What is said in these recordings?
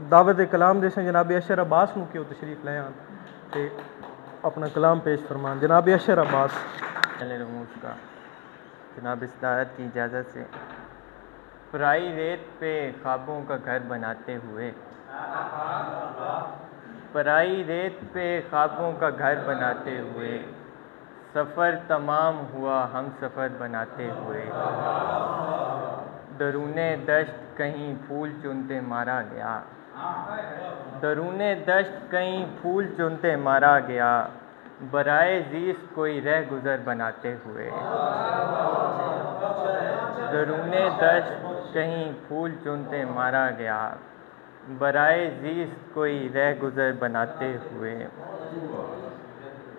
दावत कलाम देसें जनाब अशर अब्बास नूं क्यों तशरीफ ले आन ते अपना कलाम पेश फरमान। जनाब अशर अब्बास। रमूस का जनाब इस्ताद की इजाज़त से पराई रेत पे ख्वाबों का घर बनाते हुए, पराई रेत पे ख्वाबों का घर बनाते हुए, सफ़र तमाम हुआ हम सफ़र बनाते हुए। दरूने दश्त कहीं फूल चुनते मारा गया, दरूने दश्त कहीं फूल चुनते मारा गया, बराए ज़ीस्त कोई रह गुज़र बनाते हुए। दरूने दश्त कहीं फूल चुनते मारा गया, बराए ज़ीस्त कोई रह गुज़र बनाते हुए।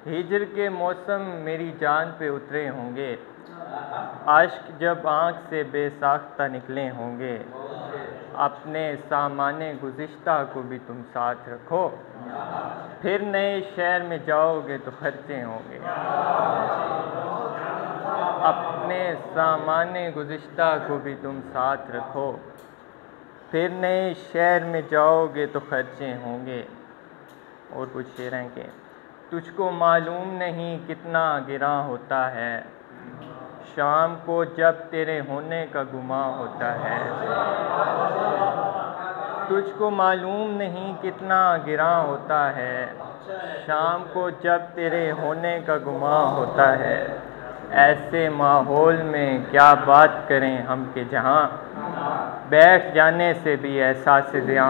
हिजर के मौसम मेरी जान पे उतरे होंगे, आश्क जब आँख से बेसाख्ता निकले होंगे। अपने सामाने गुज़िश्ता को भी तुम साथ रखो, फिर नए शहर में जाओगे तो खर्चे होंगे। अपने सामाने गुज़िश्ता को भी तुम साथ रखो, फिर नए शहर में जाओगे तो खर्चे होंगे। और कुछ शेर हैं कि तुझको मालूम नहीं कितना गिरा होता है, शाम को जब तेरे होने का गुमां होता है। तुझको मालूम नहीं कितना गिरा होता है, शाम को जब तेरे होने का गुमां होता है। ऐसे माहौल में क्या बात करें हम कि जहाँ बैठ जाने से भी एहसास ज़ियां